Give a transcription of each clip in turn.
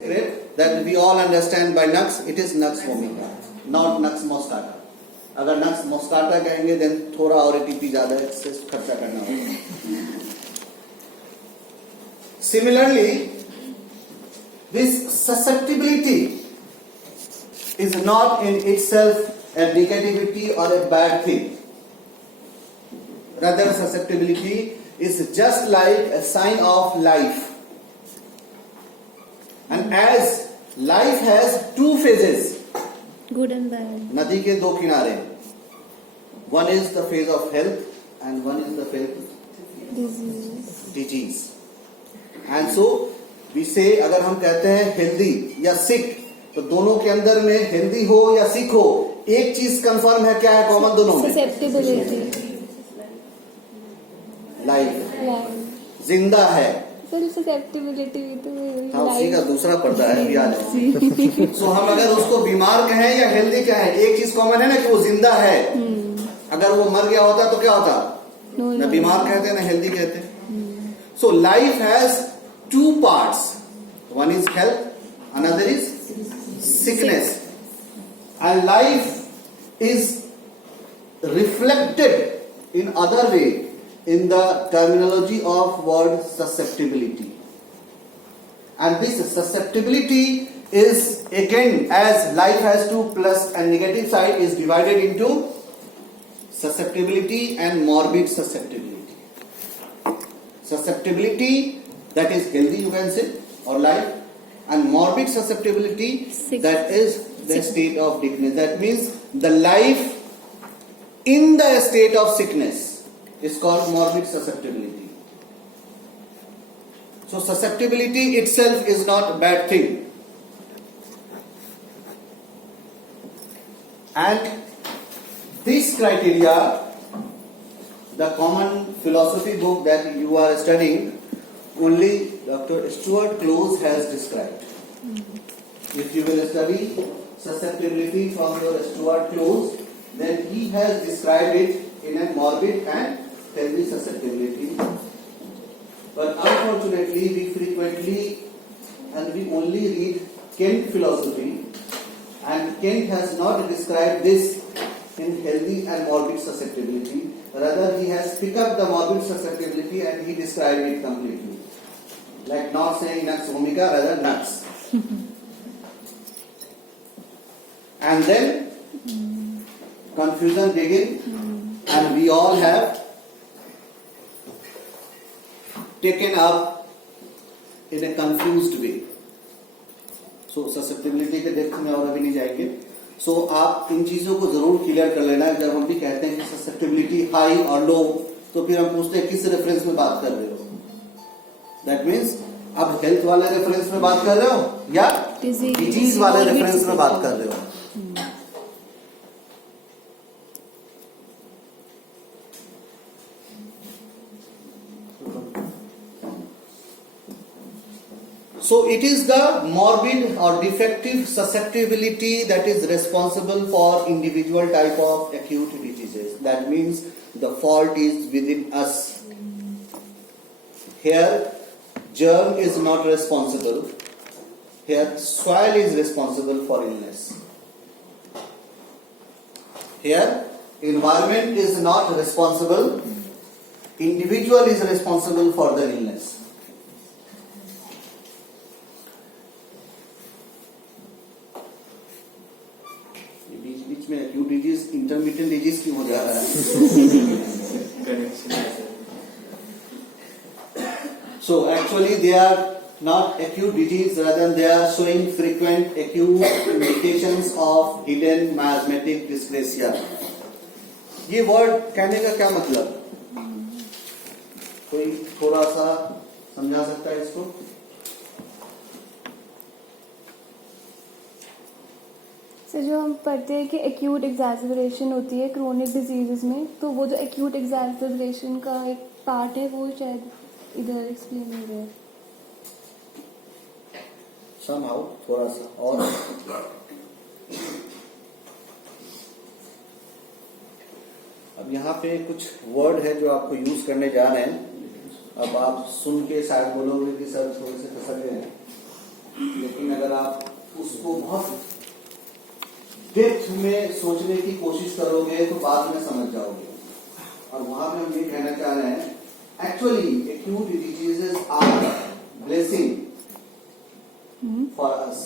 that we all understand by nux, it is nux vomica, not nux moscata. अगर नक्स मोस्काटा कहेंगे then थोड़ा और ATP ज्यादा खर्चा करना होगा. Similarly, this susceptibility is not in itself a negativity or a bad thing. Rather, susceptibility is just like a sign of life. And as life has two phases, good and bad, नदी के दो किनारे, one is the phase of health and one is the phase of disease. And so we say, अगर हम कहते हैं healthy या sick, तो दोनों के अंदर में healthy हो या sick हो, एक चीज कंफर्म है, क्या है कॉमन दोनों में? susceptibility, लाइफ जिंदा है. susceptibility हाँ, उसी का दूसरा पर्दा है, अभी आ जाओ. सो हम अगर उसको बीमार कहें या हेल्दी कहें, एक चीज कॉमन है ना कि वो जिंदा है. अगर वो मर गया होता तो क्या होता? न बीमार कहते न हेल्दी कहते. So life has two parts, one is health, another is sickness. And life is reflected in other way in the terminology of word susceptibility. And this susceptibility is again, as life has two plus and negative side, is divided into susceptibility and morbid susceptibility. Susceptibility, that is healthy you can say, or life, and morbid susceptibility, that is the state of sickness. That means the life in the state of sickness is called morbid susceptibility. So susceptibility itself is not a bad thing. And this criteria, the common philosophy book that you are studying, only Dr. Stuart Close has described. If you will study susceptibility from your Stuart Close, then he has described it in a morbid and healthy susceptibility. But unfortunately, we frequently and we only read Kent philosophy, and Kent has not described this in healthy and morbid susceptibility. Rather, he has picked up the morbid susceptibility and he described it completely. Like not saying nux vomica, rather nux. And then confusion begin, and we all have taken up in a confused way. So susceptibility के depth में और अभी नहीं जाएंगे. So आप इन चीजों को जरूर क्लियर कर लेना. जब हम भी कहते हैं कि susceptibility हाई और लो, तो फिर हम पूछते हैं किस रेफरेंस में बात कर रहे हो. That means अब हेल्थ वाले रेफरेंस में बात कर रहे हो या डिजीज वाले रेफरेंस में बात कर रहे हो. So it is the morbid or defective susceptibility that is responsible for individual type of acute diseases. That means the fault is within us. Here germ is not responsible. Here soil is responsible for illness. Here environment is not responsible. Individual is responsible for the illness. बीच में acute disease, intermittent disease क्यों हो जा रहा है? So actually they are not acute disease, rather they are showing frequent acute indications of hidden miasmatic dysplasia. ये word कहने का क्या मतलब? कोई थोड़ा सा समझा सकता है इसको? सर जो हम पढ़ते हैं कि एक्यूट एक्सैजरेशन होती है क्रोनिक डिजीजेस में, तो वो जो एक्यूट एक्सैजरेशन का एक पार्ट है वो शायद इधर एक्सप्लेन हो रहा है. Somehow थोड़ा सा और अब यहाँ पे कुछ वर्ड है जो आपको यूज करने जा रहे हैं. अब आप सुन के शायद बोलोगे कि सर थोड़े से फंस गए हैं. लेकिन अगर आप उसको बहुत डेप्थ में सोचने की कोशिश करोगे तो बाद में समझ जाओगे। और वहां पे हम ये कहना चाह रहे हैं, actually acute diseases are blessing for us.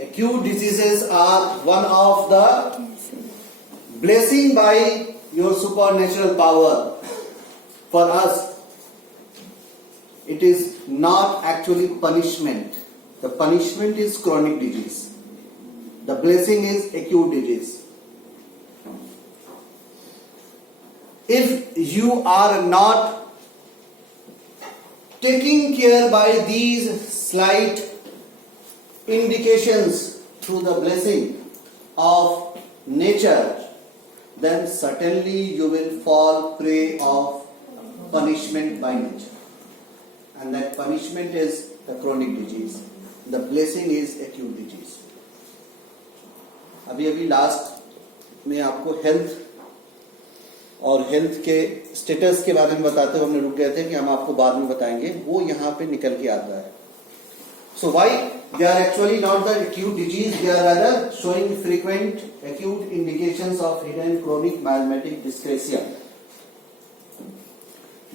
Acute diseases are one of the blessing by your supernatural power for us. It is not actually punishment. The punishment is chronic disease. The blessing is acute disease. If you are not taking care by these slight indications through the blessing of nature, then certainly you will fall prey of punishment by nature. And that punishment is the chronic disease. The blessing is acute disease. अभी last में आपको health और health के status के बारे में बताते हुए हमने रुक गए थे कि हम आपको बाद में बताएंगे, वो यहाँ पे निकल के आता है. So why they are actually not the acute disease, they are rather showing frequent acute indications of hidden chronic miasmatic dyscrasia.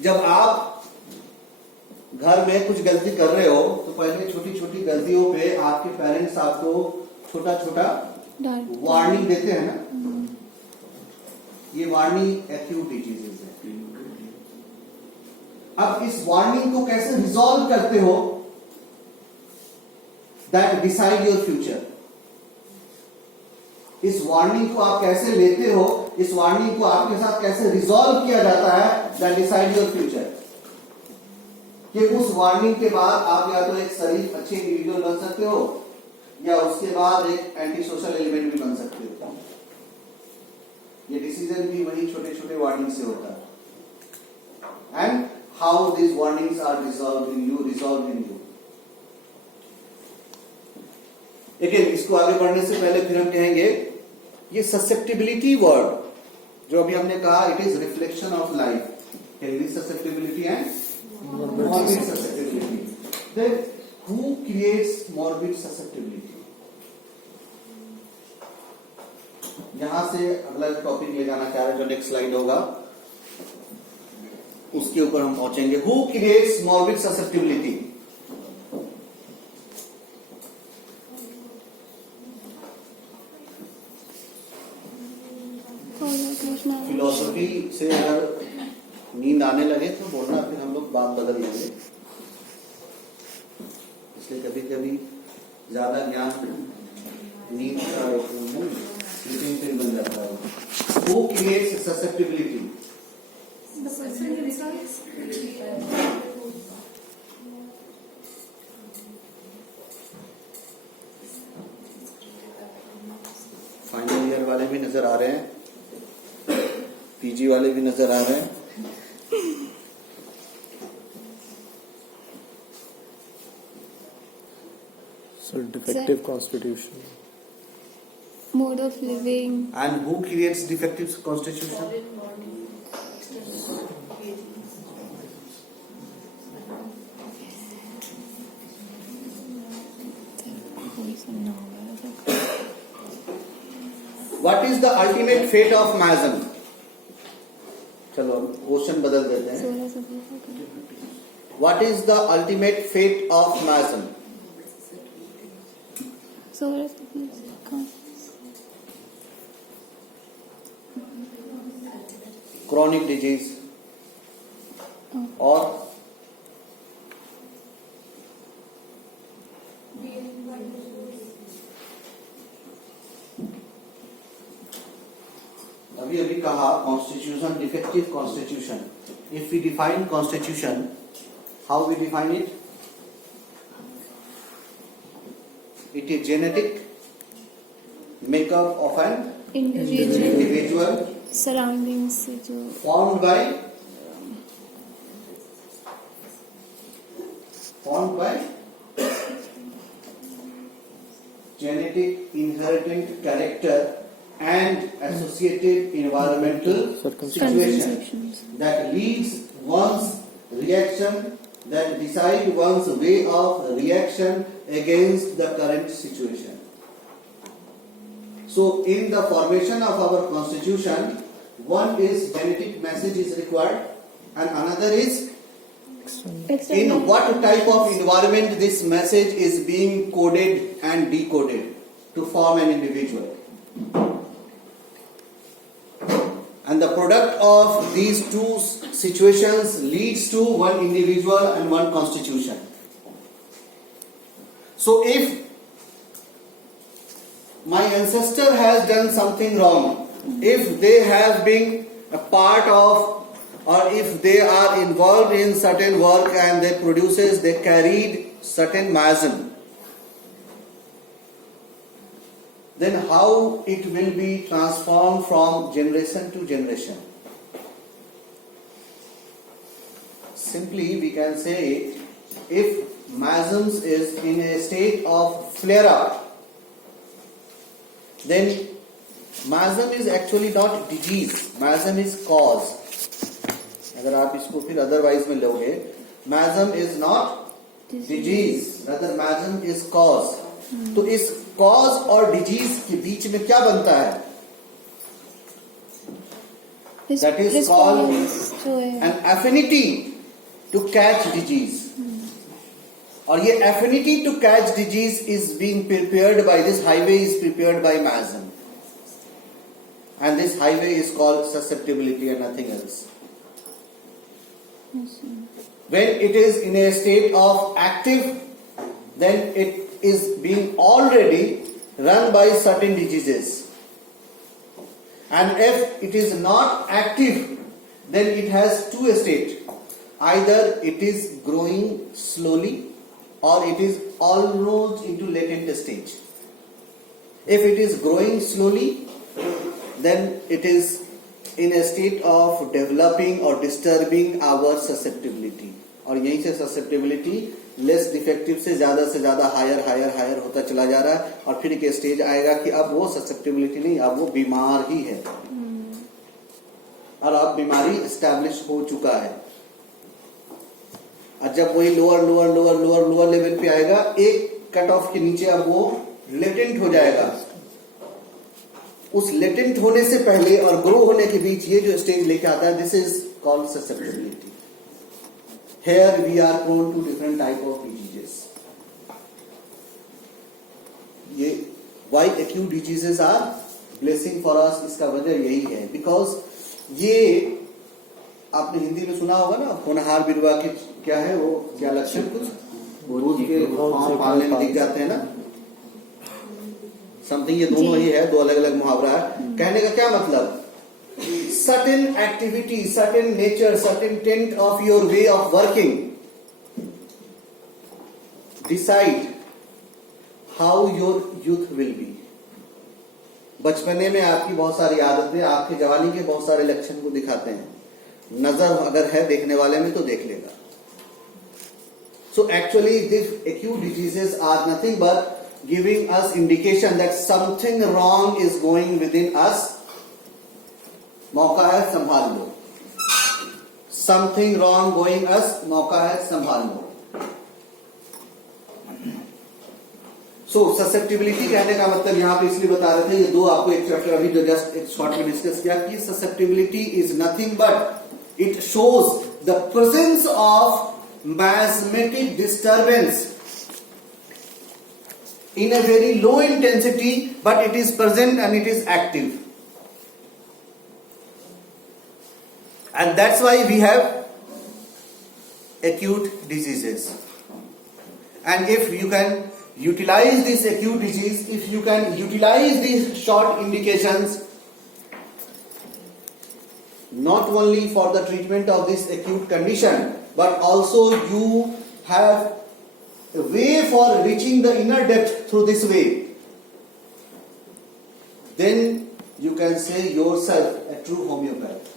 जब आप घर में कुछ गलती कर रहे हो तो पहले छोटी छोटी गलतियों पे आपके पेरेंट्स आपको छोटा छोटा वार्निंग देते हैं ना. ये वार्निंग एक्यूट डिजीजेस है. अब इस वार्निंग को कैसे रिजॉल्व करते हो, दैट डिसाइड योर फ्यूचर. इस वार्निंग को आप कैसे लेते हो, इस वार्निंग को आपके साथ कैसे रिजॉल्व किया जाता है, दैट डिसाइड योर फ्यूचर. कि उस वार्निंग के बाद आप या तो एक शरीफ अच्छे इंडिविजुअल बन सकते हो या उसके बाद एक एंटी सोशल एलिमेंट भी बन सकते हो. ये डिसीजन भी वही छोटे छोटे वार्निंग से होता है. And how these warnings are resolve in you. लेकिन इसको आगे बढ़ने से पहले फिर हम कहेंगे ये ससेप्टिबिलिटी वर्ड जो अभी हमने कहा, it is reflection of life. Healthy susceptibility and morbid susceptibility. Then who creates morbid susceptibility? यहां से अगला टॉपिक ले जाना चाह रहे, जो नेक्स्ट स्लाइड होगा उसके ऊपर हम पहुंचेंगे. Who creates morbid susceptibility? Philosophy से अगर नींद आने लगे तो बोलना, फिर हम लोग बात बदल लेंगे. इसलिए कभी कभी ज्यादा ज्ञान नींद का स्लीपिंग पिल बन जाता है. Who creates susceptibility? Final year वाले भी नजर आ रहे हैं, पीजी वाले भी नजर आ रहे हैं. So defective constitution. Mode of living. And who creates defective constitution? What is the ultimate fate of miasm? चलो क्वेश्चन बदल देते हैं. What is the ultimate fate of miasm? Chronic disease or अभी कहा constitution, defective constitution. If we define constitution, how we define it? It is genetic makeup of an individual surroundings से जो formed by genetic inherited character and associated environmental situations that leads one's reaction that decide one's way of reaction against the current situation. So in the formation of our constitution, one is genetic message is required and another is in what type of environment this message is being coded and decoded to form an individual. And the product of these two situations leads to one individual and one constitution. So if my ancestor has done something wrong, if they have been a part of or if they are involved in certain work and they carried certain miasm, then how it will be transformed from generation to generation? Simply we can say, if miasms is in a state of flare up, then miasm is actually not disease, miasm is cause. अगर आप इसको फिर otherwise में लोगे, miasm is not disease, rather miasm is cause. तो इस cause और disease के बीच में क्या बनता है? That is called an affinity to catch disease. और ये affinity to catch disease is being prepared by this highway is prepared by miasm. And this highway is called susceptibility and nothing else. When it is in a state of active, then it is being already run by certain diseases. And if it is not active, then it has two states. Either it is growing slowly or it is almost into latent stage. If it is growing slowly, then it is in a state of developing or disturbing our susceptibility. और यहीं से susceptibility less defective से ज्यादा higher होता चला जा रहा है और फिर एक स्टेज आएगा कि अब वो susceptibility नहीं, अब वो बीमार ही है और अब बीमारी establish हो चुका है। और जब वही लोअर लेवल पे आएगा, एक कट ऑफ के नीचे अब वो लेटेंट हो जाएगा। उस लेटेंट होने से पहले और ग्रो होने के बीच ये जो स्टेज लेके आता है, this is called susceptibility. Here we are prone to different type of diseases. ये why acute diseases are blessing for us, इसका वजह यही है, because ये आपने हिंदी में सुना होगा ना, होनहार बिरवा के क्या है वो, क्या लक्षण, कुछ दूध के पालने में दिख जाते हैं ना, समथिंग, ये दोनों ही है, दो अलग अलग मुहावरा है। कहने का क्या मतलब, certain activity, certain nature, certain tint of your way of working decide how your youth will be. बचपने में आपकी बहुत सारी आदतें आपकी जवानी के बहुत सारे लक्षण को दिखाते हैं। नजर अगर है देखने वाले में तो देख लेगा। So actually these acute diseases are nothing but giving us indication that something wrong is going within us. मौका है संभाल लो। Something wrong going us, मौका है संभाल लो। So susceptibility कहने का मतलब यहाँ पे इसलिए बता रहे थे, ये दो आपको एक चैप्टर अभी जो जस्ट एक शॉर्ट में डिस्कस किया कि susceptibility is nothing but it shows the presence of miasmatic disturbance in a very low intensity, but it is present and it is active. And that's why we have acute diseases. And if you can utilize this acute disease, if you can utilize these short indications, not only for the treatment of this acute condition, but also you have a way for reaching the inner depth through this way, then you can say yourself a true homeopath,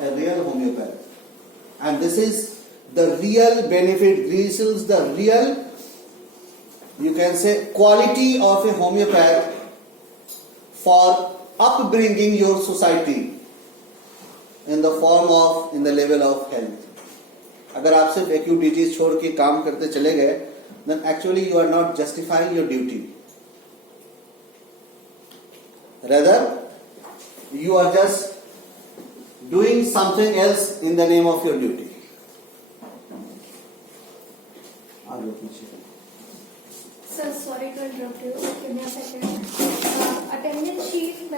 a real homeopath. And this is the real benefit, this is the real, you can say, quality of a homeopath for upbringing your society in the form of, in the level of health. अगर आप सिर्फ acute disease छोड़ के काम करते चले गए, then actually you are not justifying your duty. Rather, you are just doing something else in the name of your duty. Sir, sorry to interrupt you. Give me a second. Attendance sheet